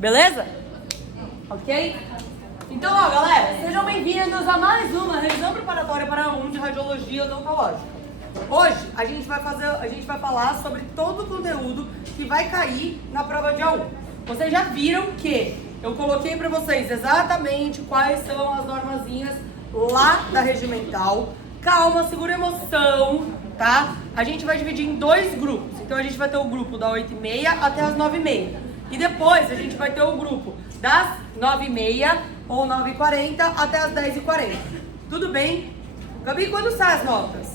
Beleza? Ok? Então, ó, galera, sejam bem-vindos a mais uma revisão preparatória para aluno de radiologia odontológica. Hoje a gente vai falar sobre todo o conteúdo que vai cair na prova de A1. Vocês já viram que eu coloquei para vocês exatamente quais são as normazinhas lá da regimental. Calma, segura a emoção, tá? A gente vai dividir em dois grupos. Então a gente vai ter o grupo da 8h30 até as 9h30. E depois a gente vai ter o grupo das 9h30 ou 9h40 até as 10h40. Tudo bem? Gabi, quando saem as notas?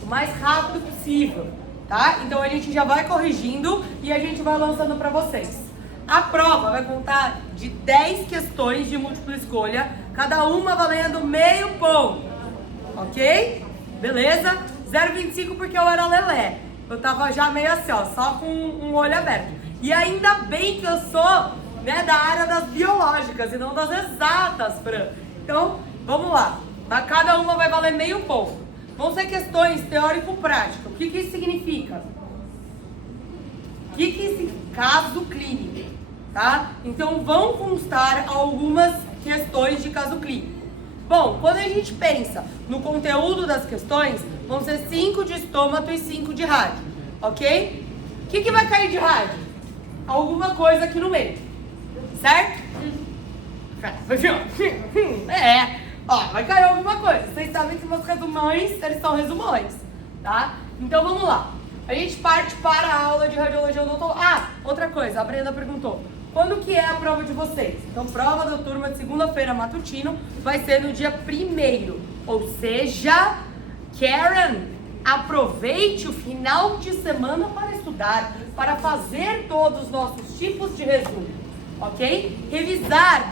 O mais rápido possível, tá? Então a gente já vai corrigindo e a gente vai lançando para vocês. A prova vai contar de 10 questões de múltipla escolha, cada uma valendo meio ponto, ok? Beleza? 0,25 porque eu era lelé. Eu tava já meio assim, ó, só com um olho aberto. E ainda bem que eu sou, né, da área das biológicas e não das exatas, Fran. Então, vamos lá. Cada uma vai valer meio ponto. Vão ser questões teórico-práticas. O que isso significa? Caso clínico, tá? Então, vão constar algumas questões de caso clínico. Bom, quando a gente pensa no conteúdo das questões, vão ser 5 de estômago e 5 de rádio, ok? O que vai cair de rádio? Alguma coisa aqui no meio, certo? Vai cair alguma coisa. Vocês sabem que meus resumões, eles são resumões, tá? Então vamos lá. A gente parte para a aula de radiologia odontológica. Outra coisa, a Brenda perguntou. Quando que é a prova de vocês? Então, prova da turma de segunda-feira matutino vai ser no dia 1º. Ou seja, Karen, aproveite o final de semana para estudar, para fazer todos os nossos tipos de resumo, ok? Revisar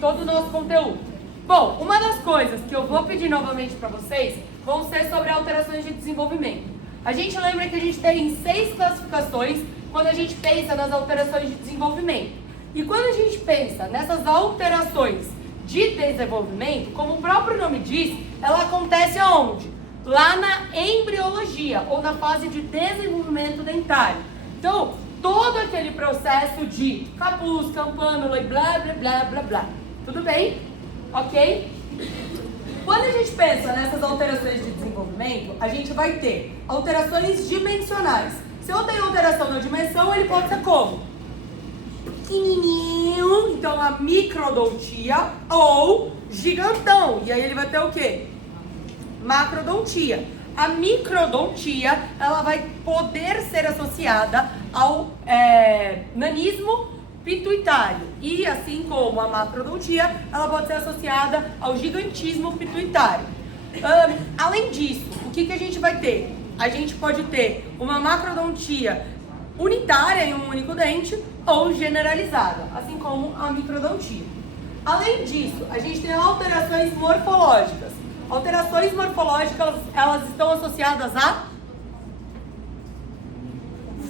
todo o nosso conteúdo. Bom, uma das coisas que eu vou pedir novamente para vocês vão ser sobre alterações de desenvolvimento. A gente lembra que a gente tem 6 classificações quando a gente pensa nas alterações de desenvolvimento. E quando a gente pensa nessas alterações de desenvolvimento, como o próprio nome diz, ela acontece aonde? Lá na embriologia, ou na fase de desenvolvimento dentário. Então, todo aquele processo de capuz, campânula e blá, blá, blá, blá, blá. Tudo bem? Ok? Quando a gente pensa nessas alterações de desenvolvimento, a gente vai ter alterações dimensionais. Se eu tenho alteração na dimensão, ele pode ser como? Pequenininho, então a microdontia, ou gigantão. E aí ele vai ter o quê? Macrodontia. A microdontia, ela vai poder ser associada ao nanismo pituitário. E assim como a macrodontia, ela pode ser associada ao gigantismo pituitário. Além disso, o que a gente vai ter? A gente pode ter uma macrodontia unitária em um único dente ou generalizada, assim como a microdontia. Além disso, a gente tem alterações morfológicas. Alterações morfológicas, elas estão associadas à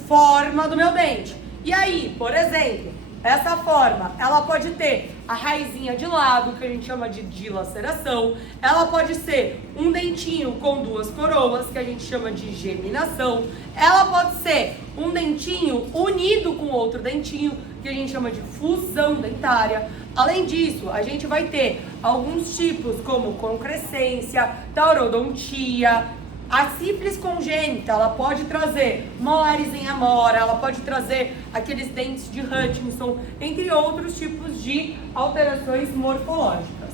forma do meu dente. E aí, por exemplo, essa forma, ela pode ter a raizinha de lado, que a gente chama de dilaceração. Ela pode ser um dentinho com 2 coroas, que a gente chama de geminação. Ela pode ser um dentinho unido com outro dentinho, que a gente chama de fusão dentária. Além disso, a gente vai ter alguns tipos como concrescência, taurodontia. A sífilis congênita, ela pode trazer molares em amora, ela pode trazer aqueles dentes de Hutchinson, entre outros tipos de alterações morfológicas.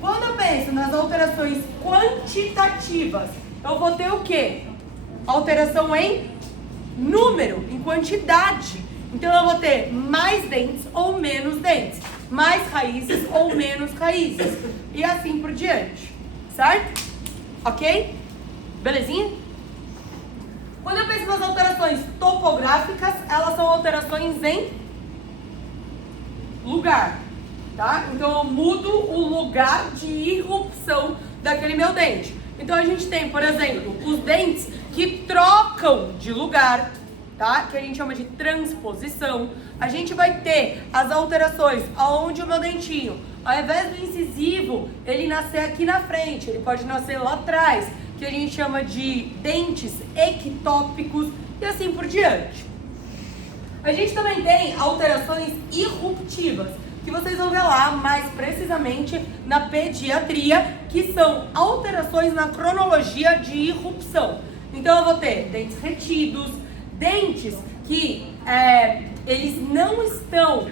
Quando eu penso nas alterações quantitativas, eu vou ter o quê? Alteração em número, em quantidade. Então eu vou ter mais dentes ou menos dentes, mais raízes ou menos raízes, e assim por diante, certo? Ok? Belezinha? Quando eu penso nas alterações topográficas, elas são alterações em lugar, tá? Então eu mudo o lugar de irrupção daquele meu dente. Então a gente tem, por exemplo, os dentes que trocam de lugar, tá? Que a gente chama de transposição. A gente vai ter as alterações aonde o meu dentinho, ao invés do incisivo, ele nascer aqui na frente, ele pode nascer lá atrás, que a gente chama de dentes ectópicos e assim por diante. A gente também tem alterações irruptivas, que vocês vão ver lá mais precisamente na pediatria, que são alterações na cronologia de irrupção. Então eu vou ter dentes retidos, dentes que eles não estão,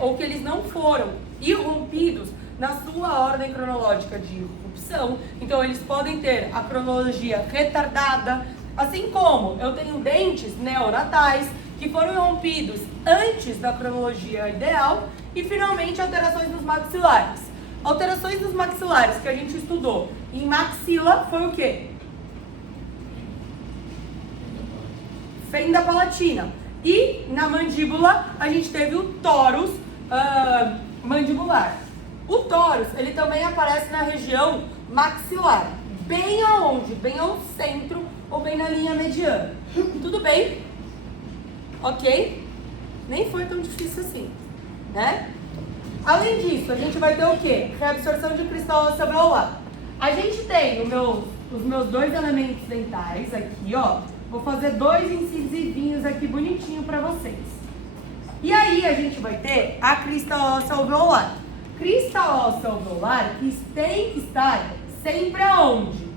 ou que eles não foram irrompidos na sua ordem cronológica de irrupção. Então eles podem ter a cronologia retardada, assim como eu tenho dentes neonatais que foram irrompidos antes da cronologia ideal, e finalmente alterações nos maxilares. Alterações nos maxilares que a gente estudou em maxila foi o quê? Fenda palatina. E na mandíbula a gente teve o torus mandibular. O torus, ele também aparece na região maxilar. Bem aonde? Bem ao centro ou bem na linha mediana. Tudo bem? Ok? Nem foi tão difícil assim, né? Além disso, a gente vai ter o quê? Reabsorção de cristal ósseo alveolar. A gente tem os meus dois elementos dentais aqui, ó. Vou fazer dois incisivinhos aqui bonitinho pra vocês. E aí a gente vai ter a crista óssea alveolar. Crista óssea alveolar que tem que estar sempre aonde?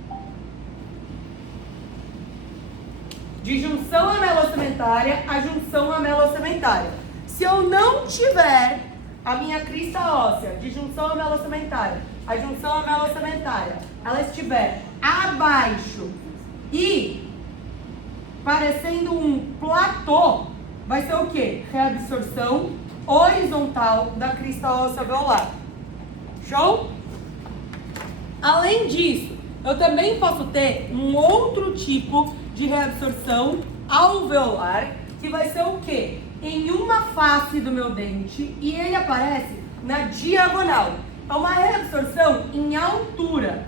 De junção ameloccementária a junção ameloccementária. Se eu não tiver a minha crista óssea de junção ameloccementária, a junção ameloccementária, ela estiver abaixo e parecendo um platô, vai ser o quê? Reabsorção horizontal da crista óssea alveolar. Show? Além disso, eu também posso ter um outro tipo de reabsorção alveolar, que vai ser o quê? Em uma face do meu dente, e ele aparece na diagonal. É uma reabsorção em altura.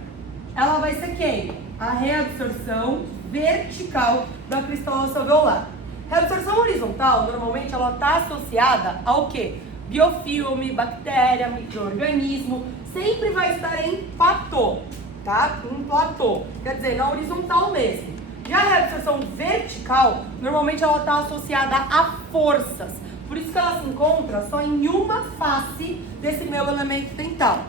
Ela vai ser quem? A reabsorção vertical da crista óssea alveolar. Reabsorção horizontal, normalmente, ela está associada ao quê? Biofilme, bactéria, micro-organismo, sempre vai estar em platô, tá? Em platô, quer dizer, na horizontal mesmo. Já a reabsorção vertical, normalmente ela está associada a forças. Por isso que ela se encontra só em uma face desse meu elemento dental.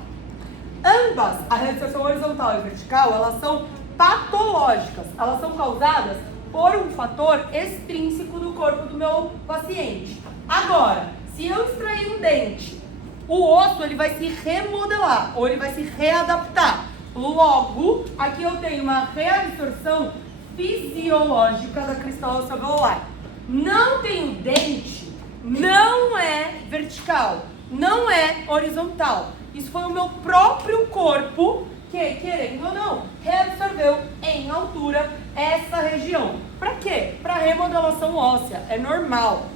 Ambas, a reabsorção horizontal e vertical, elas são patológicas. Elas são causadas por um fator extrínseco do corpo do meu paciente. Agora, se eu extrair um dente, o osso ele vai se remodelar ou ele vai se readaptar. Logo, aqui eu tenho uma reabsorção fisiológica da crista óssea alveolar. Não tenho dente, não é vertical, não é horizontal. Isso foi o meu próprio corpo que, querendo ou não, reabsorveu em altura essa região. Para quê? Para remodelação óssea, é normal.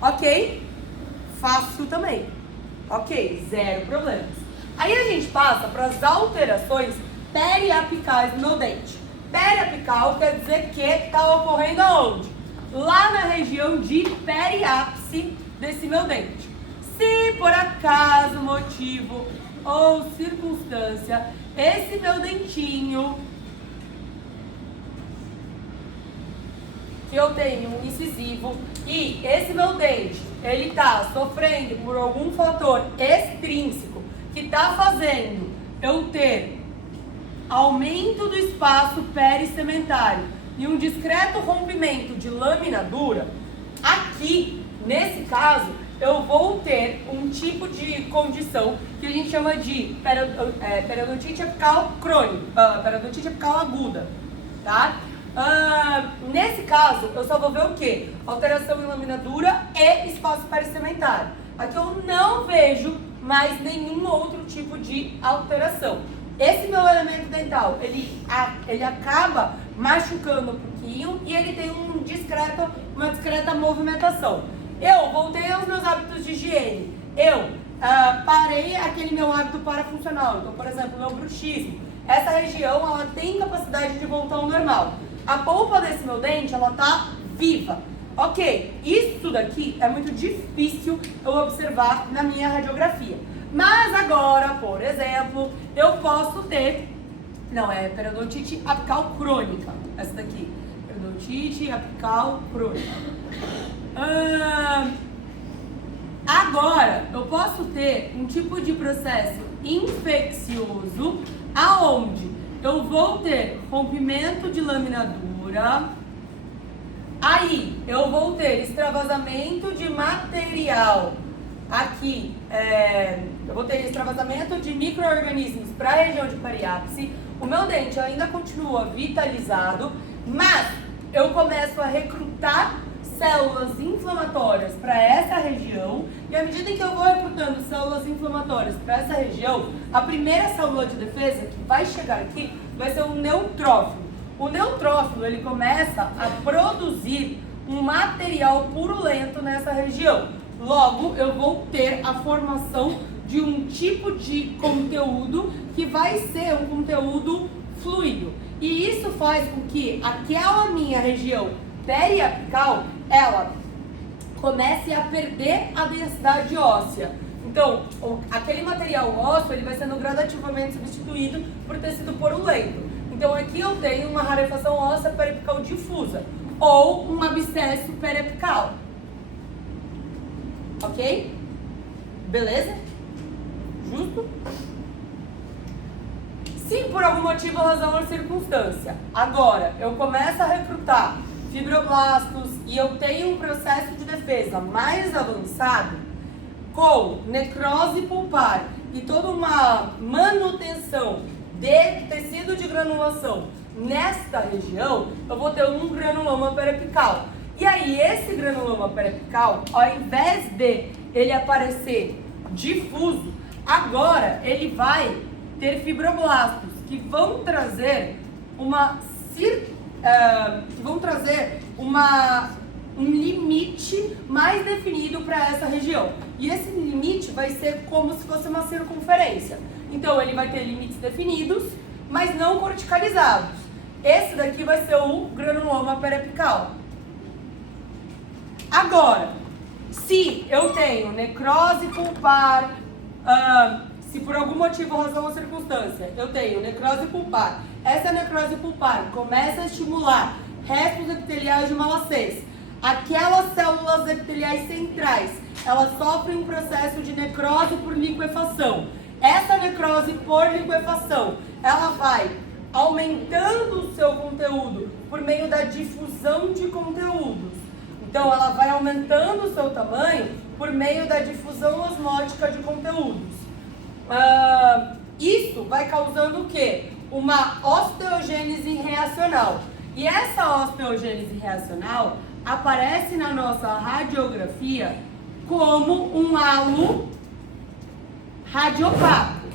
Ok? Fácil também. Ok, zero problemas. Aí a gente passa para as alterações periapicais do meu dente. Periapical quer dizer que está ocorrendo aonde? Lá na região de periápice desse meu dente. Se por acaso, motivo ou circunstância, esse meu dentinho, que eu tenho um incisivo, e esse meu dente, ele está sofrendo por algum fator extrínseco que está fazendo eu ter aumento do espaço pericementário e um discreto rompimento de lâmina dura, aqui, nesse caso, eu vou ter um tipo de condição que a gente chama de periodontite apical crônica, periodontite apical aguda, tá? Nesse caso, eu só vou ver o quê? Alteração em lâmina dura e espaço pericementário. Aqui eu não vejo mais nenhum outro tipo de alteração. Esse meu elemento dental, ele acaba machucando um pouquinho e ele tem uma discreta movimentação. Eu voltei aos meus hábitos de higiene. Eu parei aquele meu hábito parafuncional. Então, por exemplo, meu bruxismo. Essa região, ela tem capacidade de voltar ao normal. A polpa desse meu dente, ela tá viva. Ok, isso daqui é muito difícil eu observar na minha radiografia. Mas agora, por exemplo, eu posso ter... Não, é periodontite apical crônica. Essa daqui. Periodontite apical crônica. Agora, eu posso ter um tipo de processo infeccioso, aonde eu vou ter rompimento de lâmina dura, aí eu vou ter extravasamento de material, aqui, eu vou ter extravasamento de micro-organismos para a região de periápice, o meu dente ainda continua vitalizado, mas eu começo a recrutar células inflamatórias para essa região, e à medida em que eu vou recrutando células inflamatórias para essa região, a primeira célula de defesa que vai chegar aqui vai ser um neutrófilo. O neutrófilo, ele começa a produzir um material purulento nessa região. Logo, eu vou ter a formação de um tipo de conteúdo que vai ser um conteúdo fluido. E isso faz com que aquela minha região periapical, ela comece a perder a densidade óssea. Então, aquele material ósseo, ele vai sendo gradativamente substituído por tecido purulento. Então, aqui eu tenho uma rarefação óssea periapical difusa, ou um abscesso periapical. Ok? Beleza? Justo? Se por algum motivo, razão ou circunstância, agora eu começo a recrutar fibroblastos e eu tenho um processo de defesa mais avançado, com necrose pulpar e toda uma manutenção de tecido de granulação nesta região, eu vou ter um granuloma periapical. E aí esse granuloma periapical, ao invés de ele aparecer difuso, agora ele vai ter fibroblastos que vão trazer um limite mais definido para essa região. E esse limite vai ser como se fosse uma circunferência. Então ele vai ter limites definidos, mas não corticalizados. Esse daqui vai ser o granuloma periapical. Agora, se eu tenho necrose pulpar, se por algum motivo, razão ou circunstância, eu tenho necrose pulpar, essa necrose pulpar começa a estimular restos epiteliais de Malacés. Aquelas células epiteliais centrais, elas sofrem um processo de necrose por liquefação. Essa necrose por liquefação, ela vai aumentando o seu conteúdo por meio da difusão de conteúdos. Então, ela vai aumentando o seu tamanho por meio da difusão osmótica de conteúdos. Isso vai causando o quê? Uma osteogênese reacional. E essa osteogênese reacional aparece na nossa radiografia como um halo radiopaco.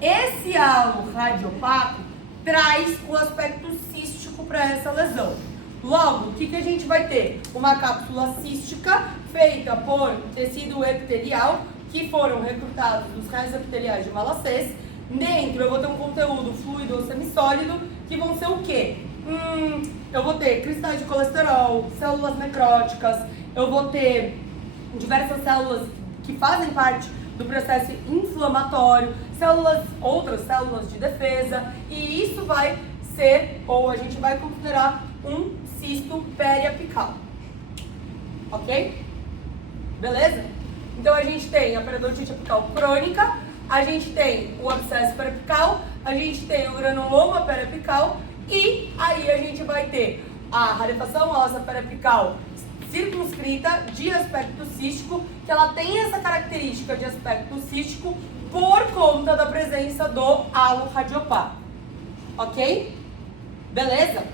Esse halo radiopaco traz o aspecto cístico para essa lesão. Logo, o que a gente vai ter? Uma cápsula cística feita por tecido epitelial que foram recrutados dos raios epiteliais de Malacés. Dentro eu vou ter um conteúdo fluido ou semissólido que vão ser o quê? Eu vou ter cristais de colesterol, células necróticas, eu vou ter diversas células que fazem parte do processo inflamatório, outras células de defesa, e isso vai ser, ou a gente vai considerar, um cisto periapical. Ok? Beleza? Então a gente tem a periodontite apical crônica, a gente tem o abscesso periapical, a gente tem o granuloma periapical, e aí a gente vai ter a rarefação óssea periapical circunscrita de aspecto cístico, que ela tem essa característica de aspecto cístico por conta da presença do halo radiopaco. Ok? Beleza?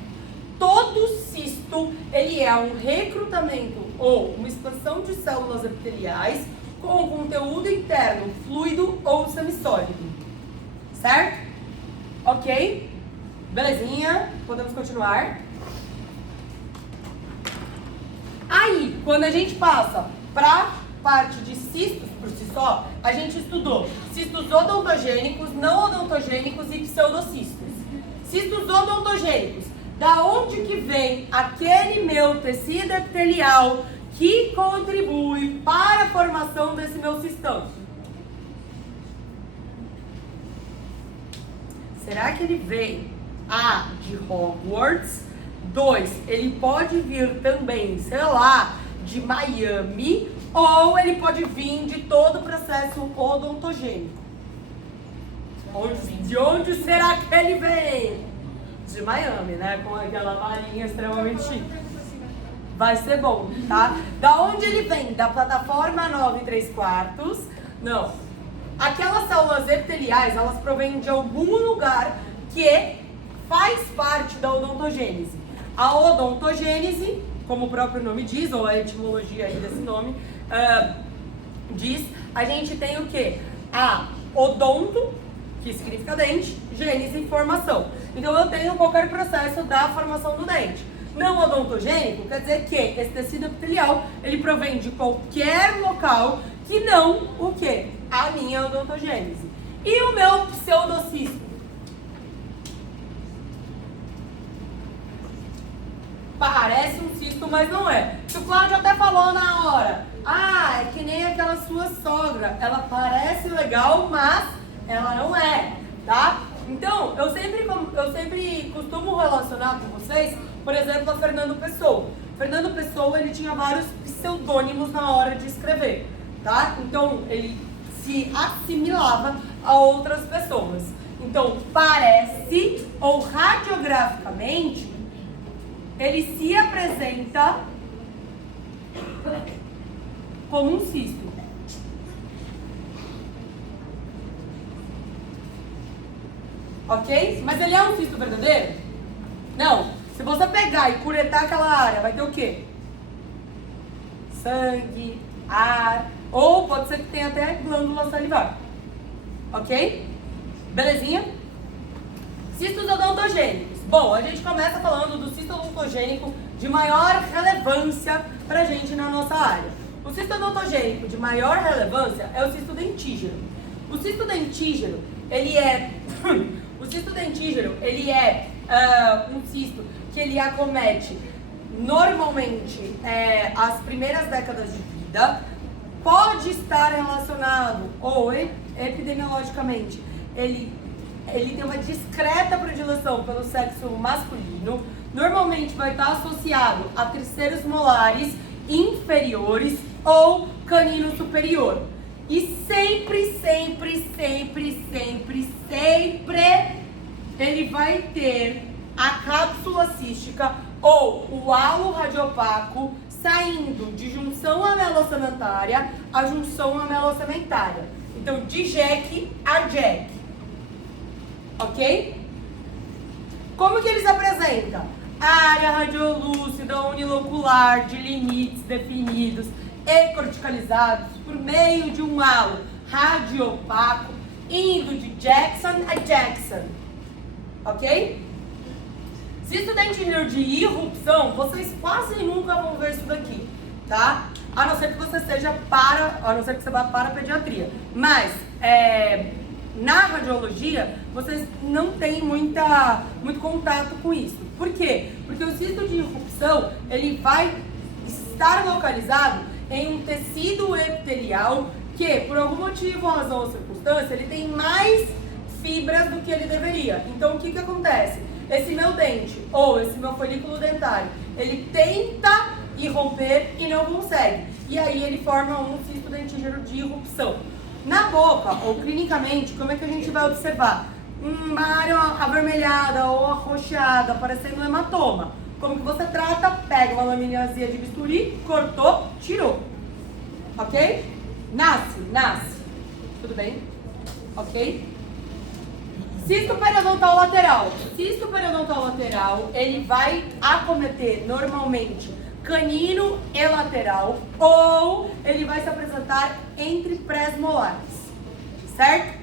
Todo cisto, ele é um recrutamento ou uma expansão de células epiteliais com conteúdo interno fluido ou semissólido. Certo? Ok? Belezinha? Podemos continuar? Aí, quando a gente passa para parte de cistos por si só, a gente estudou cistos odontogênicos, não odontogênicos e pseudocistos. Cistos odontogênicos, da onde que vem aquele meu tecido epitelial que contribui para a formação desse meu cistão? Será que ele vem A, de Hogwarts, 2, ele pode vir também, sei lá, de Miami, ou ele pode vir de todo o processo odontogênico. De onde será que ele vem? De Miami, né? Com aquela malinha extremamente chique. Vai ser bom, tá? Da onde ele vem? Da plataforma 9 3/4? Não. Aquelas células epiteliais, elas provêm de algum lugar que faz parte da odontogênese. A odontogênese, como o próprio nome diz, ou a etimologia aí desse nome, diz, a gente tem o quê? A odonto, que significa dente, gênese, formação. Então eu tenho qualquer processo da formação do dente. Não odontogênico quer dizer que esse tecido epitelial, ele provém de qualquer local que não o quê? A minha odontogênese. E o meu pseudocisto? Parece um cisto, mas não é. O Cláudio até falou na hora. Ah, é que nem aquela sua sogra. Ela parece legal, mas ela não é, tá? Então, eu sempre costumo relacionar com vocês, por exemplo, a Fernando Pessoa. Fernando Pessoa, ele tinha vários pseudônimos na hora de escrever, tá? Então, ele se assimilava a outras pessoas. Então, parece, ou radiograficamente, ele se apresenta como um cisto. Ok? Mas ele é um cisto verdadeiro? Não. Se você pegar e curetar aquela área, vai ter o quê? Sangue, ar, ou pode ser que tenha até glândula salivar. Ok? Belezinha? Cistos odontogênicos. Bom, a gente começa falando do cisto odontogênico de maior relevância pra gente na nossa área. O cisto odontogênico de maior relevância é o cisto dentígero. O cisto dentígero, ele é um cisto que ele acomete normalmente as primeiras décadas de vida. Pode estar relacionado, ou epidemiologicamente, ele tem uma discreta predileção pelo sexo masculino. Normalmente vai estar associado a terceiros molares inferiores ou canino superior. E sempre ele vai ter a cápsula cística ou o halo radiopaco saindo de junção amelocementária a junção amelocementária. Então, de Jack a Jack. Ok? Como que eles apresentam? Área radiolúcida unilocular de limites definidos e corticalizados por meio de um halo radiopaco indo de Jackson a Jackson. Ok? Cisto dentígero de irrupção, vocês quase nunca vão ver isso daqui, tá? A não ser que você vá para a pediatria. Mas, na radiologia, vocês não têm muito contato com isso. Por quê? Porque o cisto de irrupção, ele vai estar localizado em um tecido epitelial que, por algum motivo, razão ou circunstância, ele tem mais fibras do que ele deveria. Então, o que acontece? Esse meu dente, ou esse meu folículo dentário, ele tenta irromper e não consegue. E aí ele forma um cisto dentígero de irrupção. Na boca, ou clinicamente, como é que a gente vai observar? Uma área avermelhada ou arroxeada, parecendo um hematoma. Como que você trata? Pega uma laminazinha de bisturi, cortou, tirou. Ok? Nasce. Tudo bem? Ok? Cisto periodontal lateral. Cisto periodontal lateral, ele vai acometer normalmente canino e lateral, ou ele vai se apresentar entre pré-molares, certo?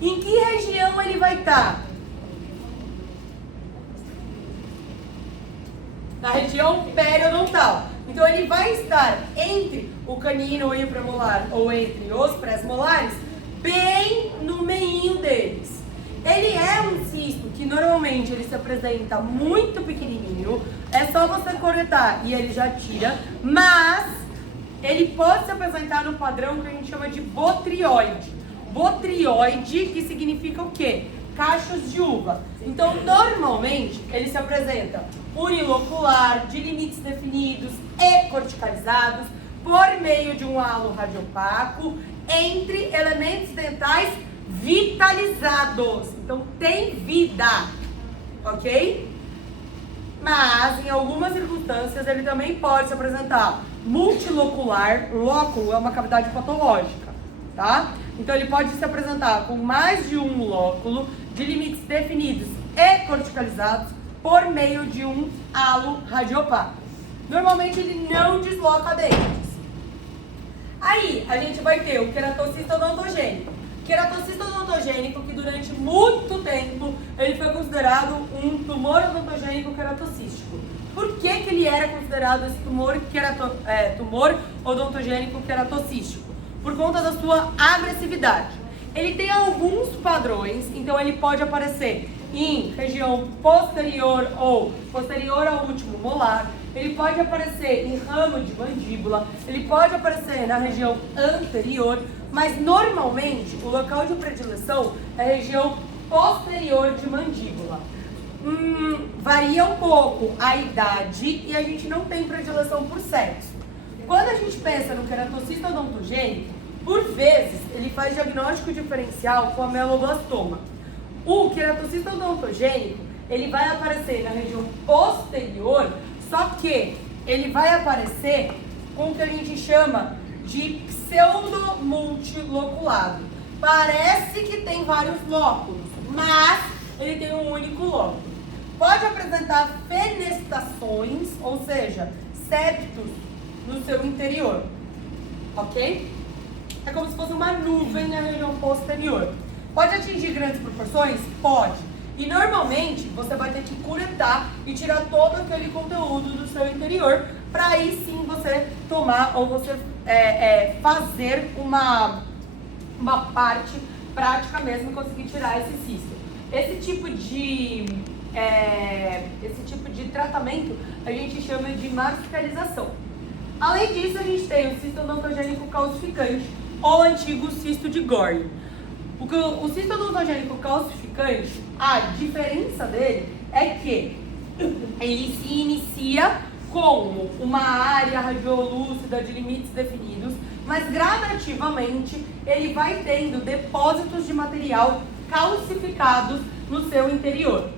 Em que região ele vai estar? Na região periodontal. Então ele vai estar entre o canino e o premolar, ou entre os pré-molares, bem no meinho deles. Ele é um cisto que normalmente ele se apresenta muito pequenininho, é só você corretar e ele já tira, mas ele pode se apresentar no padrão que a gente chama de botrioide. Botrioide, que significa o quê? cachos de uva. Então, normalmente, ele se apresenta unilocular, de limites definidos e corticalizados, por meio de um halo radiopaco, entre elementos dentais vitalizados. Então, tem vida, ok? Mas, em algumas circunstâncias, ele também pode se apresentar multilocular. Lóculo é uma cavidade patológica, tá? Então, ele pode se apresentar com mais de um lóculo, de limites definidos e corticalizados, por meio de um halo radiopaco. Normalmente, ele não desloca dentes. Aí, a gente vai ter o queratocisto odontogênico. Queratocisto odontogênico, que durante muito tempo ele foi considerado um tumor odontogênico queratocístico. Por que ele era considerado esse tumor odontogênico queratocístico? Por conta da sua agressividade. Ele tem alguns padrões, então ele pode aparecer em região posterior ou posterior ao último molar. Ele pode aparecer em ramo de mandíbula, ele pode aparecer na região anterior, mas normalmente o local de predileção é a região posterior de mandíbula. Varia um pouco a idade e a gente não tem predileção por sexo. Quando a gente pensa no queratocisto odontogênico, por vezes ele faz diagnóstico diferencial com a meloblastoma. O queratocisto odontogênico, ele vai aparecer na região posterior, só que ele vai aparecer com o que a gente chama de pseudomultiloculado. Parece que tem vários lóculos, mas ele tem um único lóculo. Pode apresentar fenestações, ou seja, septos no seu interior, ok? É como se fosse uma nuvem na região posterior. Pode atingir grandes proporções? Pode. E normalmente você vai ter que curetar e tirar todo aquele conteúdo do seu interior para aí sim você tomar ou você fazer uma parte prática mesmo e conseguir tirar esse cisto. Esse tipo de tratamento a gente chama de marsupialização. Além disso, a gente tem o cisto odontogênico calcificante ou antigo cisto de Gorlin. O cisto odontogênico calcificante, a diferença dele é que ele se inicia como uma área radiolúcida de limites definidos, mas gradativamente ele vai tendo depósitos de material calcificados no seu interior.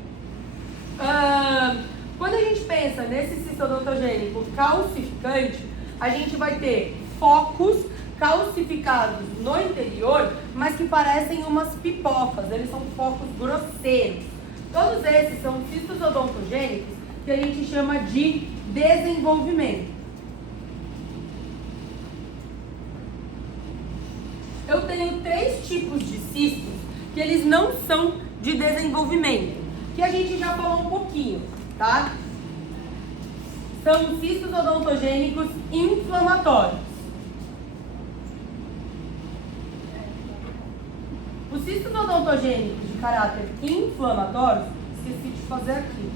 Quando a gente pensa nesse cisto odontogênico calcificante, a gente vai ter focos calcificados no interior, mas que parecem umas pipocas, eles são focos grosseiros. Todos esses são cistos odontogênicos que a gente chama de desenvolvimento. Eu tenho 3 tipos de cistos que eles não são de desenvolvimento, que a gente já falou um pouquinho, tá? São cistos odontogênicos inflamatórios. Os cistos odontogênicos de caráter inflamatório, esqueci de fazer aqui,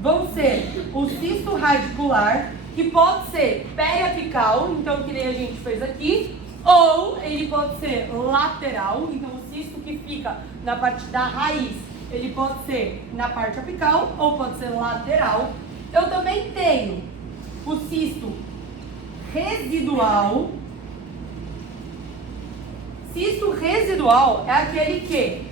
vão ser o cisto radicular, que pode ser periapical, então que nem a gente fez aqui, ou ele pode ser lateral, então o cisto que fica na parte da raiz, ele pode ser na parte apical ou pode ser lateral. Eu também tenho o cisto residual. Cisto residual é aquele que,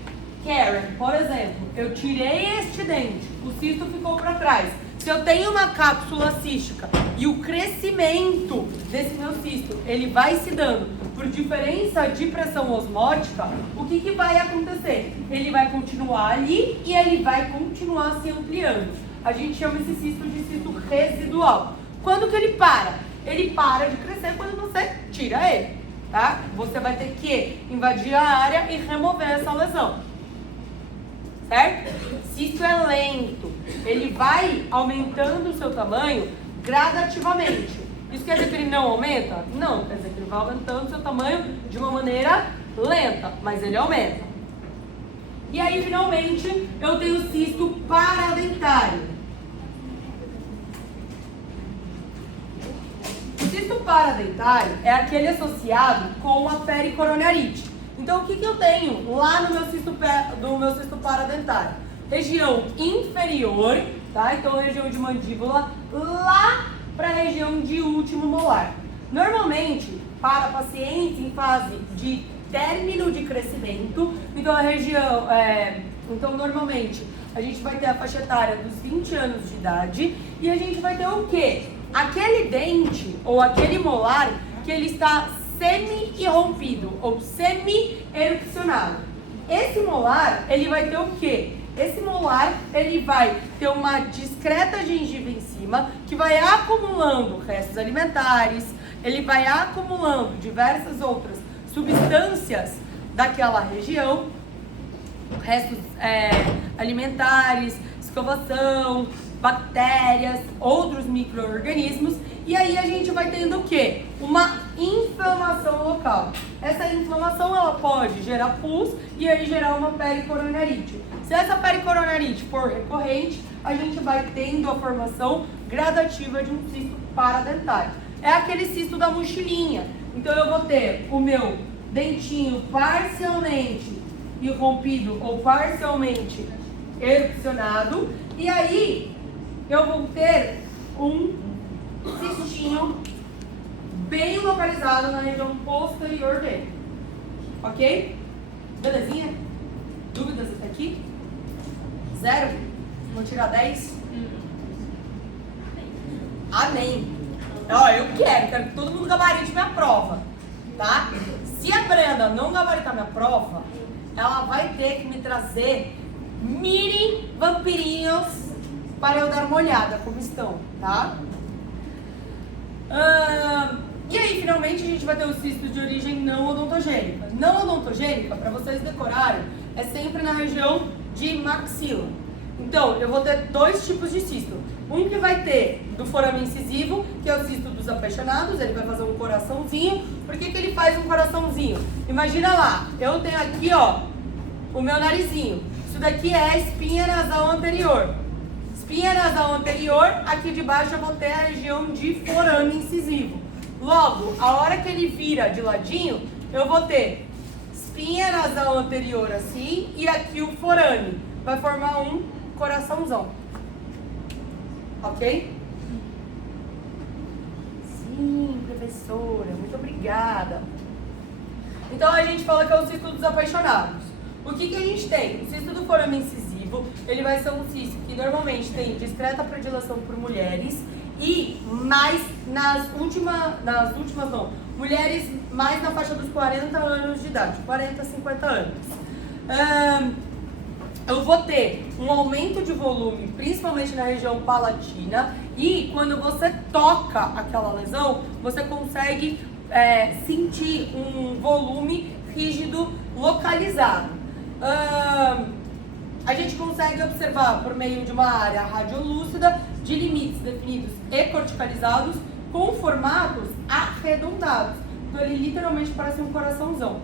Karen, por exemplo, eu tirei este dente, o cisto ficou para trás. Se eu tenho uma cápsula cística e o crescimento desse meu cisto, ele vai se dando por diferença de pressão osmótica, o que vai acontecer? Ele vai continuar ali e ele vai continuar se ampliando. A gente chama esse cisto de cisto residual. Quando que ele para? Ele para de crescer quando você tira ele. Tá? Você vai ter que invadir a área e remover essa lesão, certo? Cisto é lento, ele vai aumentando o seu tamanho gradativamente. Isso quer dizer que ele não aumenta? Não, quer dizer que ele vai aumentando o seu tamanho de uma maneira lenta, mas ele aumenta. E aí, finalmente, eu tenho o cisto paradentário. O cisto paradentário é aquele associado com a pericoronarite. Então, o que eu tenho lá no meu cisto paradentário? Região inferior, tá? Então, região de mandíbula, lá para a região de último molar. Normalmente, para pacientes em fase de término de crescimento, então a região, então normalmente a gente vai ter a faixa etária dos 20 anos de idade e a gente vai ter o quê? Aquele dente ou aquele molar que ele está semi-irrompido ou semi-erupcionado. Esse molar, ele vai ter o quê? Esse molar, ele vai ter uma discreta gengiva em cima que vai acumulando restos alimentares, ele vai acumulando diversas outras substâncias daquela região, restos alimentares, escovação, bactérias, outros micro-organismos, e aí a gente vai tendo o quê? Uma inflamação local. Essa inflamação ela pode gerar pus e aí gerar uma pericoronarite. Se essa pericoronarite for recorrente, a gente vai tendo a formação gradativa de um cisto paradentário. É aquele cisto da mochilinha. Então eu vou ter o meu dentinho parcialmente irrompido ou parcialmente erupcionado e aí eu vou ter um cistinho bem localizado na região posterior dele. Ok? Belezinha? Dúvidas até aqui? 0? Vou tirar 10? Amém. Ó, eu quero que todo mundo gabarite minha prova, tá? Se a Brenda não gabaritar minha prova, ela vai ter que me trazer mini vampirinhos para eu dar uma olhada como estão, tá? E aí, finalmente, a gente vai ter os cistos de origem não odontogênica. Não odontogênica, para vocês decorarem, é sempre na região de maxila. Então, eu vou ter dois tipos de cisto. Um que vai ter do forame incisivo, que é o cisto dos apaixonados, ele vai fazer um coraçãozinho. Por que ele faz um coraçãozinho? Imagina lá, eu tenho aqui, ó, o meu narizinho. Isso daqui é a espinha nasal anterior. Espinha nasal anterior, aqui de baixo eu vou ter a região de forame incisivo. Logo, a hora que ele vira de ladinho, eu vou ter espinha nasal anterior assim e aqui o forame. Vai formar um coraçãozão. Ok? Sim, professora, muito obrigada. Então a gente fala que é o cisto dos apaixonados. O que a gente tem? O cisto do forame incisivo, ele vai ser um cisto que normalmente tem discreta predileção por mulheres e mais mulheres mais na faixa dos 40 anos de idade, 40 a 50 anos. Eu vou ter um aumento de volume, principalmente na região palatina, e quando você toca aquela lesão, você consegue sentir um volume rígido localizado. A gente consegue observar por meio de uma área radiolúcida de limites definidos e corticalizados com formatos arredondados. Então ele literalmente parece um coraçãozão.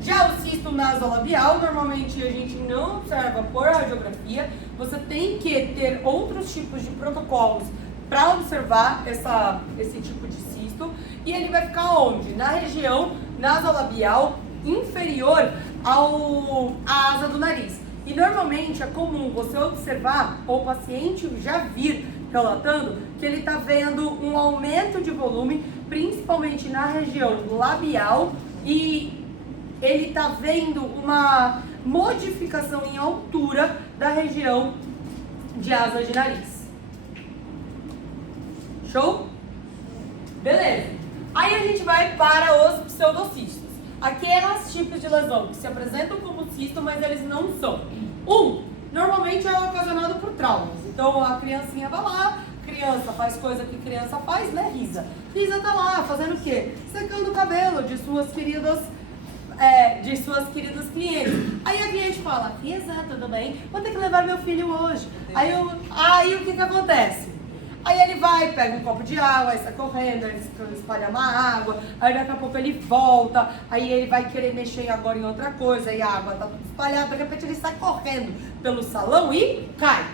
Já o cisto nasolabial, normalmente a gente não observa por radiografia. Você tem que ter outros tipos de protocolos para observar esse tipo de cisto. E ele vai ficar onde? Na região nasolabial inferior à asa do nariz. E normalmente é comum você observar, ou o paciente já vir relatando, que ele está vendo um aumento de volume, principalmente na região labial, e ele está vendo uma modificação em altura da região de asa de nariz. Show? Beleza. Aí a gente vai para os pseudocistos. Aqueles tipos de lesão que se apresentam como cisto, mas eles não são. Normalmente é ocasionado por traumas. Então a criancinha vai lá, criança faz coisa que criança faz, né, Risa? Risa tá lá fazendo o quê? Secando o cabelo de suas queridas clientes. Aí a cliente fala, Risa, tudo bem? Vou ter que levar meu filho hoje. Aí o que acontece? Aí ele vai, pega um copo de água, aí sai correndo, aí espalha uma água, aí daqui a pouco ele volta, aí ele vai querer mexer agora em outra coisa, aí a água tá tudo espalhada, de repente ele sai correndo pelo salão e cai.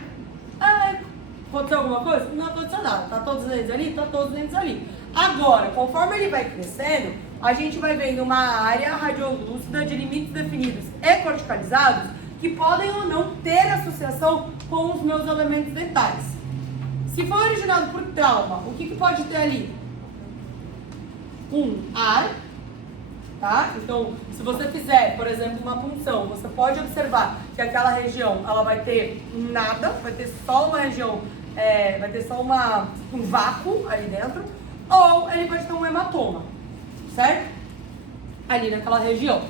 Aconteceu alguma coisa? Não aconteceu nada. Tá todos os dentes ali? Tá todos os dentes ali. Agora, conforme ele vai crescendo, a gente vai vendo uma área radiolúcida de limites definidos e corticalizados que podem ou não ter associação com os meus elementos dentais. Se for originado por trauma, o que pode ter ali? Um ar, tá? Então, se você fizer, por exemplo, uma punção, você pode observar que aquela região, ela vai ter nada, vai ter só uma região, vai ter só um vácuo ali dentro, ou ele pode ter um hematoma, certo? Ali naquela região.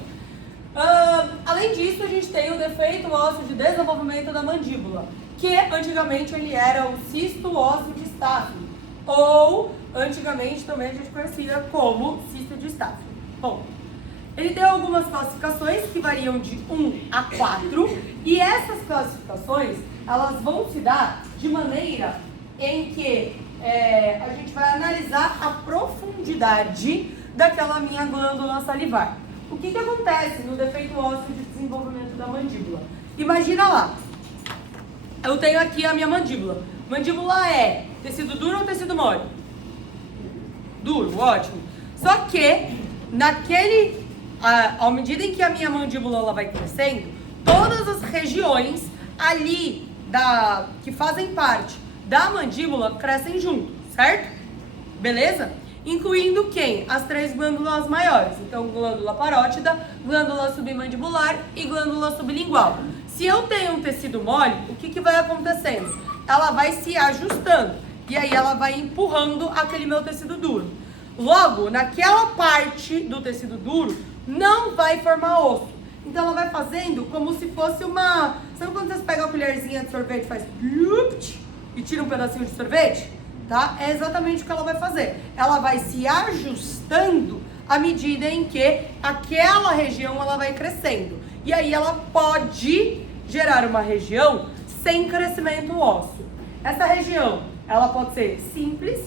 Além disso, a gente tem o defeito ósseo de desenvolvimento da mandíbula, que antigamente ele era o cisto ósseo de Stafford, ou antigamente também a gente conhecia como cisto de Stafford. Bom, ele tem algumas classificações que variam de 1 a 4, e essas classificações, elas vão se dar de maneira em que a gente vai analisar a profundidade daquela minha glândula salivar. O que acontece no defeito ósseo de desenvolvimento da mandíbula? Imagina lá, eu tenho aqui a minha mandíbula. Mandíbula é tecido duro ou tecido mole? Duro, ótimo. Só que, à medida em que a minha mandíbula ela vai crescendo, todas as regiões ali que fazem parte da mandíbula crescem junto, certo? Beleza? Incluindo quem? As 3 glândulas maiores. Então, glândula parótida, glândula submandibular e glândula sublingual. Se eu tenho um tecido mole, o que vai acontecendo? Ela vai se ajustando e aí ela vai empurrando aquele meu tecido duro. Logo, naquela parte do tecido duro, não vai formar osso. Então, ela vai fazendo como se fosse uma... Sabe quando vocês pegam a colherzinha de sorvete e faz... e tira um pedacinho de sorvete? Tá? É exatamente o que ela vai fazer. Ela vai se ajustando à medida em que aquela região ela vai crescendo. E aí ela pode gerar uma região sem crescimento ósseo. Essa região, ela pode ser simples,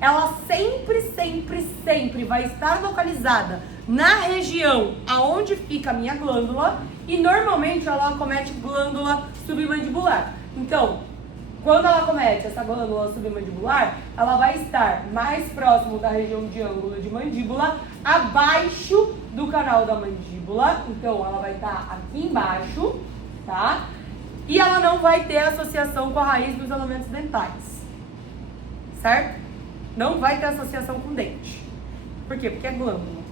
ela sempre vai estar localizada na região aonde fica a minha glândula, e normalmente ela acomete glândula submandibular. Então, quando ela acomete essa glândula submandibular, ela vai estar mais próximo da região de ângulo de mandíbula, abaixo do canal da mandíbula. Então, ela vai estar aqui embaixo, tá? E ela não vai ter associação com a raiz dos elementos dentais, certo? Não vai ter associação com dente. Por quê? Porque é glândula,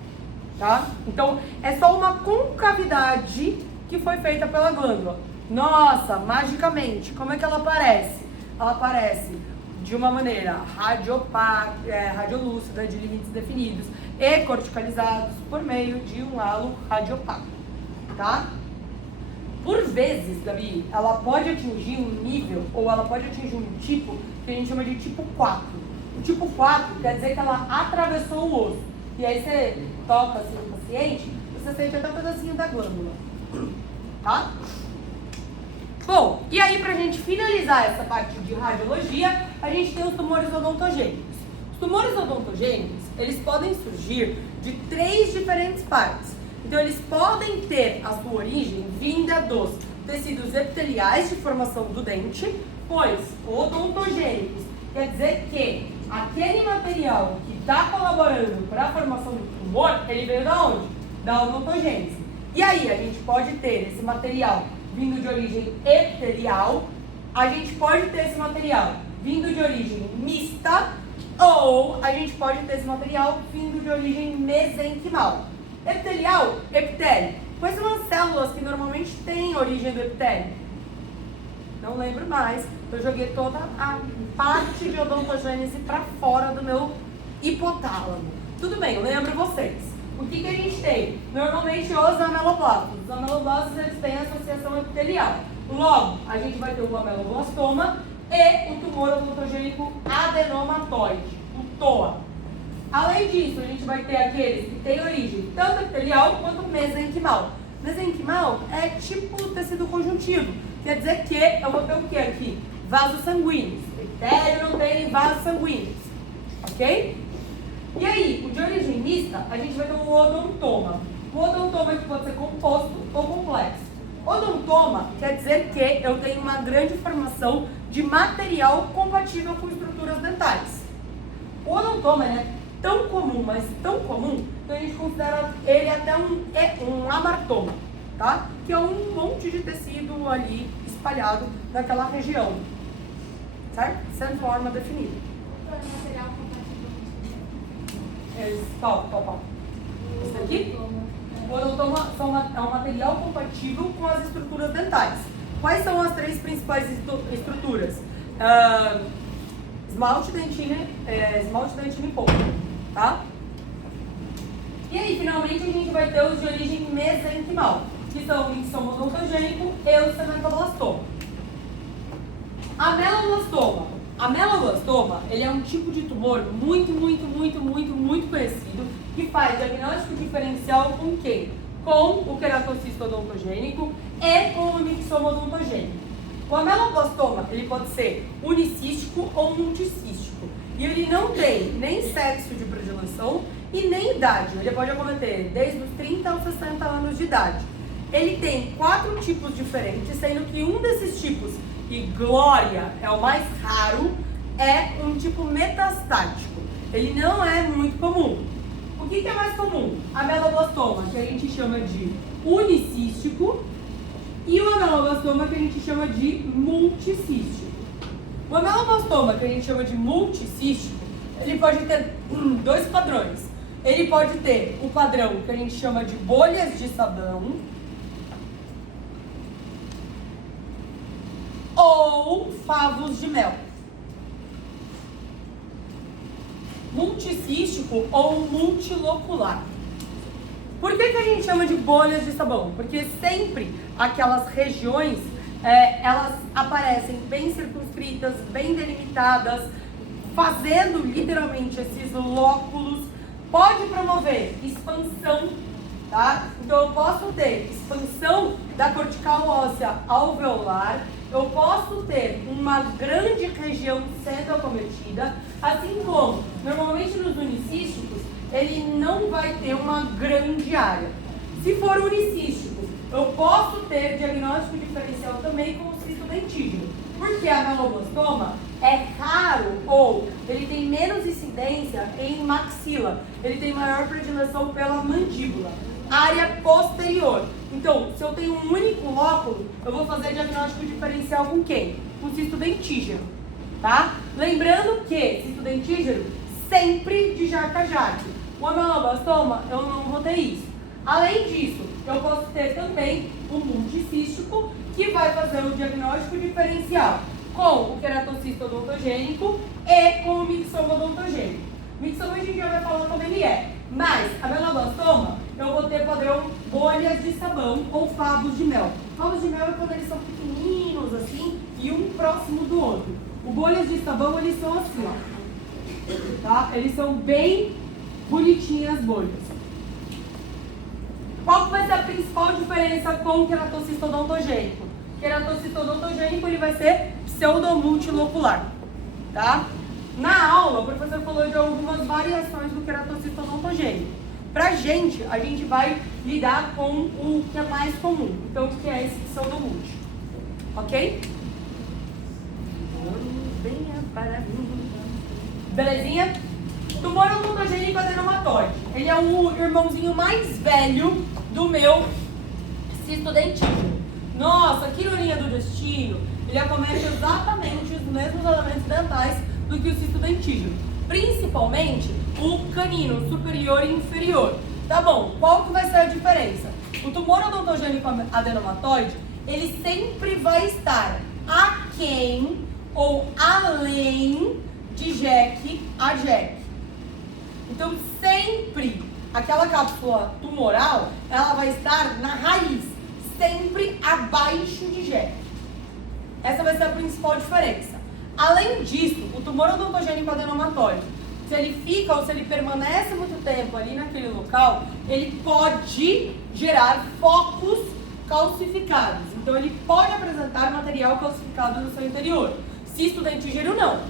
tá? Então, é só uma concavidade que foi feita pela glândula. Nossa, magicamente, como é que ela aparece? Ela aparece de uma maneira radiolúcida, de limites definidos e corticalizados por meio de um halo radiopaco, tá? Por vezes, Gabi, ela pode atingir um nível, ou ela pode atingir um tipo que a gente chama de tipo 4. O tipo 4 quer dizer que ela atravessou o osso. E aí você toca assim no paciente, você sente até um pedacinho da glândula, tá? Bom, e aí pra gente finalizar essa parte de radiologia, a gente tem os tumores odontogênicos. Os tumores odontogênicos, eles podem surgir de 3 diferentes partes. Então, eles podem ter a sua origem vinda dos tecidos epiteliais de formação do dente, pois odontogênicos quer dizer que aquele material que está colaborando para a formação do tumor, ele veio da onde? Da odontogênese. E aí, a gente pode ter esse material vindo de origem epitelial, a gente pode ter esse material vindo de origem mista, ou a gente pode ter esse material vindo de origem mesenquimal. Epitelial, epitélio. Quais são as células que normalmente têm origem do epitélio? Não lembro mais. Eu joguei toda a parte de odontogênese para fora do meu hipotálamo. Tudo bem, eu lembro vocês. O que a gente tem? Normalmente os ameloblastos. Os ameloblastos, eles têm associação epitelial. Logo, a gente vai ter o ameloblastoma e o tumor odontogênico adenomatoide, o TOA. Além disso, a gente vai ter aqueles que têm origem tanto epitelial quanto mesenquimal. Mesenquimal é tipo tecido conjuntivo. Quer dizer que eu vou ter o que aqui? Vasos sanguíneos. Epitélio não tem vasos sanguíneos. Ok? E aí, o de origem mista, a gente vai ter o odontoma. O odontoma que pode ser composto ou complexo. Odontoma quer dizer que eu tenho uma grande formação de material compatível com estruturas dentais. O odontoma é tão comum, mas tão comum, que a gente considera ele até um amartoma, tá? Que é um monte de tecido ali espalhado naquela região, certo? Sem forma definida. Qual é o material compatível? Qual? Esse daqui? O odontoma é um material compatível com as estruturas dentais. Quais são as 3 principais estruturas? Esmalte, dentina e polpa, tá? E aí, finalmente, a gente vai ter os de origem mesenquimal, que são o mixoma odontogênico e o cementoblastoma. A meloblastoma, ele é um tipo de tumor muito conhecido, que faz diagnóstico diferencial com quem? Com o queratocisto odontogênico e com o mixoma odontogênico. O ameloblastoma, ele pode ser unicístico ou multicístico. E ele não tem nem sexo de predileção e nem idade. Ele pode acometer desde os 30 aos 60 anos de idade. Ele tem 4 tipos diferentes, sendo que um desses tipos, e glória, é o mais raro, é um tipo metastático. Ele não é muito comum. O que é mais comum? Ameloblastoma, que a gente chama de unicístico, e o ameloblastoma, que a gente chama de multicístico. O ameloblastoma, que a gente chama de multicístico, ele pode ter 2 padrões. Ele pode ter o padrão que a gente chama de bolhas de sabão ou favos de mel. Multicístico ou multilocular. Por que a gente chama de bolhas de sabão? Porque sempre aquelas regiões, elas aparecem bem circunscritas, bem delimitadas, fazendo literalmente esses lóculos. Pode promover expansão, tá? Então eu posso ter expansão da cortical óssea alveolar, eu posso ter uma grande região sendo acometida, assim como normalmente nos unicísticos ele não vai ter uma grande área. Se for unicístico, eu posso ter diagnóstico diferencial também com o cisto dentígeno, porque a ameloblastoma é raro ou ele tem menos incidência em maxila, ele tem maior predileção pela mandíbula, área posterior. Então, se eu tenho um único lóculo, eu vou fazer diagnóstico diferencial com quem? Com cisto dentígeno, tá? Lembrando que cisto dentígeno sempre de jaca-jaque. O ameloblastoma, eu não vou ter isso. Além disso, eu posso ter também o multicístico, que vai fazer o diagnóstico diferencial com o queratocisto odontogênico e com o mixoma odontogênico. O mixoma a gente já vai falar como ele é. Mas, ameloblastoma, eu vou ter padrão bolhas de sabão ou favos de mel. Favos de mel é quando eles são pequeninos, assim, e um próximo do outro. O bolhas de sabão, eles são assim, ó. Tá? Eles são bem bonitinhas as bolhas. Qual que vai ser a principal diferença com o queratocisto odontogênico? O queratocisto odontogênico, ele vai ser pseudomultilocular, tá? Na aula, o professor falou de algumas variações do queratocisto odontogênico. Pra gente, a gente vai lidar com o que é mais comum. Então, o que é esse pseudomulti? Ok? Venha para mim. Belezinha? Tumor odontogênico adenomatoide. Ele é o irmãozinho mais velho do meu cisto dentígeno. Nossa, que ironia do destino. Ele acomete exatamente os mesmos elementos dentais do que o cisto dentígeno. Principalmente o canino superior e inferior. Tá bom, qual que vai ser a diferença? O tumor odontogênico adenomatoide, ele sempre vai estar aquém ou além de JEC a JEC. Então, sempre aquela cápsula tumoral, ela vai estar na raiz, sempre abaixo de JEC. Essa vai ser a principal diferença. Além disso, o tumor odontogênico adenomatoide, se ele fica ou se ele permanece muito tempo ali naquele local, ele pode gerar focos calcificados. Então, ele pode apresentar material calcificado no seu interior. Cisto dentígeno não,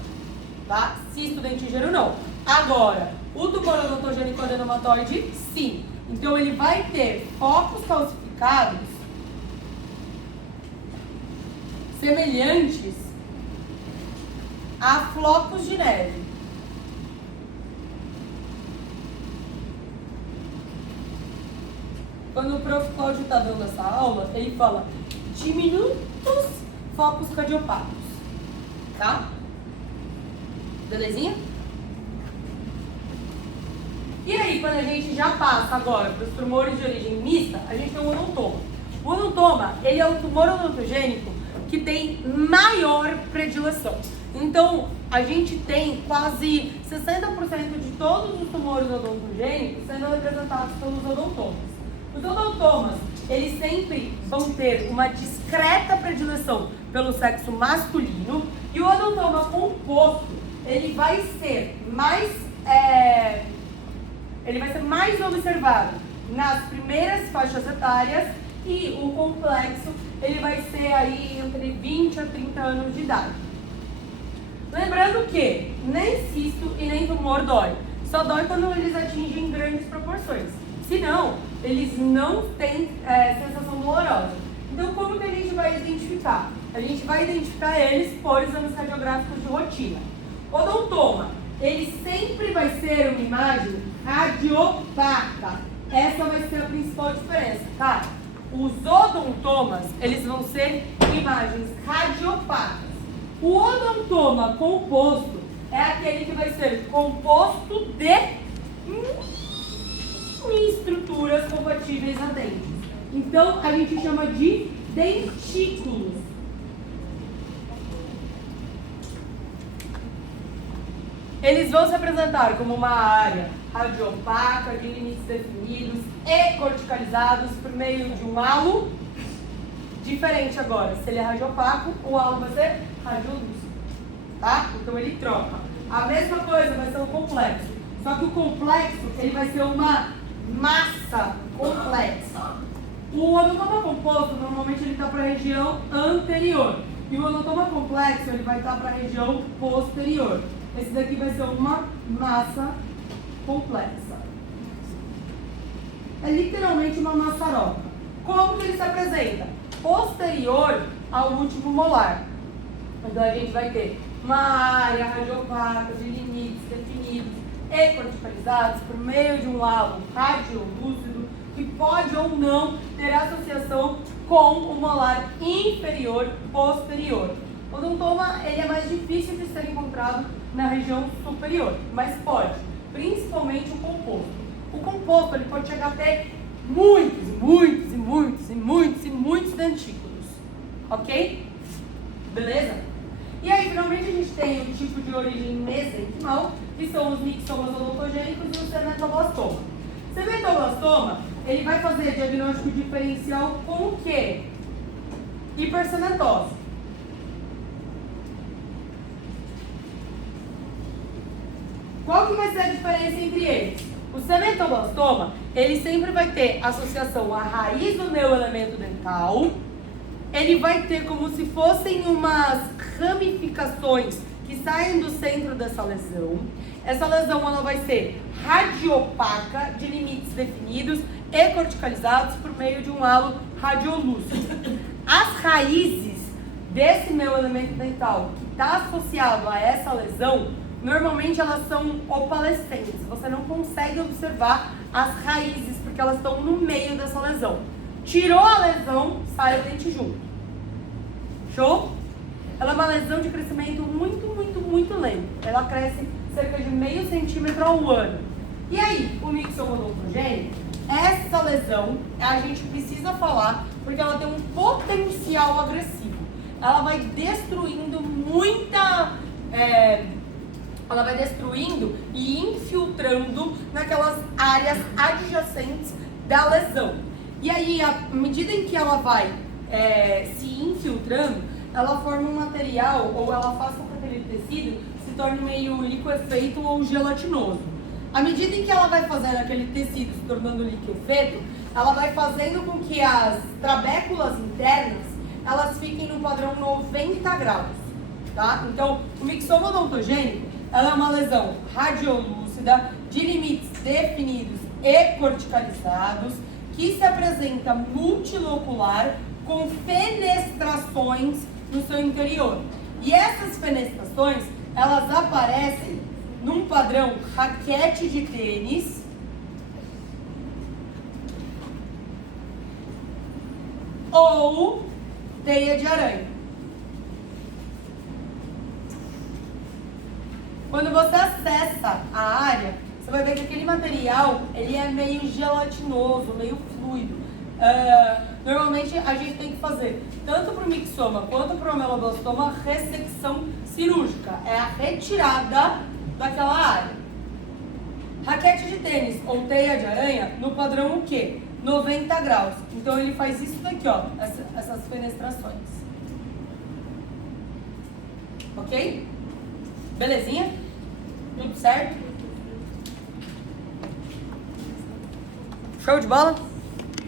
tá? Cisto dentígeno não. Agora, o tumor odontogênico adenomatoide, sim. Então, ele vai ter focos calcificados semelhantes a flocos de neve. quando o Prof. Cláudio está dando essa aula, ele fala diminutos focos cardiopáticos, tá? Belezinha? E aí, quando a gente já passa agora para os tumores de origem mista, a gente tem o odontoma. O odontoma, ele é o tumor odontogênico que tem maior predileção. Então, a gente tem quase 60% de todos os tumores odontogênicos sendo representados pelos odontomas. Os odontomas, eles sempre vão ter uma discreta predileção pelo sexo masculino, e o odontoma composto, ele vai ser mais observado nas primeiras faixas etárias, e o complexo ele vai ser aí entre 20 a 30 anos de idade. Lembrando que nem cisto e nem tumor dói. Só dói quando eles atingem grandes proporções. Senão, eles não têm sensação dolorosa. Então, como que a gente vai identificar? A gente vai identificar eles por exames radiográficos de rotina. Odontoma, ele sempre vai ser uma imagem radiopaca. Essa vai ser a principal diferença, tá? Os odontomas, eles vão ser imagens radiopacas. O odontoma composto é aquele que vai ser composto de estruturas compatíveis a dentes. Então, a gente chama de dentículos. Eles vão se apresentar como uma área radiopaca, de limites definidos e corticalizados por meio de um halo diferente agora. Se ele é radiopaco, o halo vai ser radiolúcido, tá? Então ele troca. A mesma coisa vai ser o complexo. Só que o complexo, ele vai ser uma massa complexa. O odontoma composto, normalmente ele está para a região anterior. E o odontoma complexo, ele vai estar para a região posterior. Esse daqui vai ser uma massa complexa. É literalmente uma maçaroca. Como que ele se apresenta? Posterior ao último molar. Então a gente vai ter uma área radiopaca de limites definidos e corticalizados por meio de um halo radiolúcido que pode ou não ter associação com o molar inferior posterior. O odontoma, ele é mais difícil de ser encontrado na região superior, mas pode, principalmente o composto. O composto, ele pode chegar até muitos dentículos, ok? Beleza? E aí, finalmente, a gente tem o tipo de origem mesenquimal, que são os mixomas odontogênicos e o cematoblastoma. Cematoblastoma, ele vai fazer diagnóstico diferencial com o quê? Hipercementose. Qual que vai ser a diferença entre eles? O cematoblastoma, ele sempre vai ter associação à raiz do neuroelemento dental. Ele vai ter como se fossem umas ramificações que saem do centro dessa lesão. Essa lesão, ela vai ser radiopaca, de limites definidos e corticalizados por meio de um halo radiolúcido. As raízes desse neuroelemento dental que está associado a essa lesão, normalmente elas são opalescentes. Você não consegue observar as raízes porque elas estão no meio dessa lesão. Tirou a lesão, sai o dente junto. Show? Ela é uma lesão de crescimento muito lento. Ela cresce cerca de meio centímetro ao ano. E aí, o mixoma odontogênico, essa lesão, a gente precisa falar porque ela tem um potencial agressivo. Ela vai destruindo ela vai destruindo e infiltrando naquelas áreas adjacentes da lesão. E aí, à medida em que ela vai se infiltrando, ela forma um material, ou ela faz com que aquele tecido se torne meio liquefeito ou gelatinoso. À medida em que ela vai fazendo aquele tecido se tornando liquefeito, ela vai fazendo com que as trabéculas internas, elas fiquem no padrão 90 graus, tá? Então, o mixoma odontogênico, ela é uma lesão radiolúcida, de limites definidos e corticalizados, que se apresenta multilocular com fenestrações no seu interior. E essas fenestrações, elas aparecem num padrão raquete de tênis ou teia de aranha. Quando você acessa a área, você vai ver que aquele material ele é meio gelatinoso, meio fluido. Normalmente a gente tem que fazer, tanto para o mixoma quanto para o ameloblastoma, ressecção cirúrgica. É a retirada daquela área. Raquete de tênis ou teia de aranha, no padrão o quê? 90 graus. Então ele faz isso daqui, ó, essas fenestrações. Ok? Belezinha? Tudo certo? Show de bola?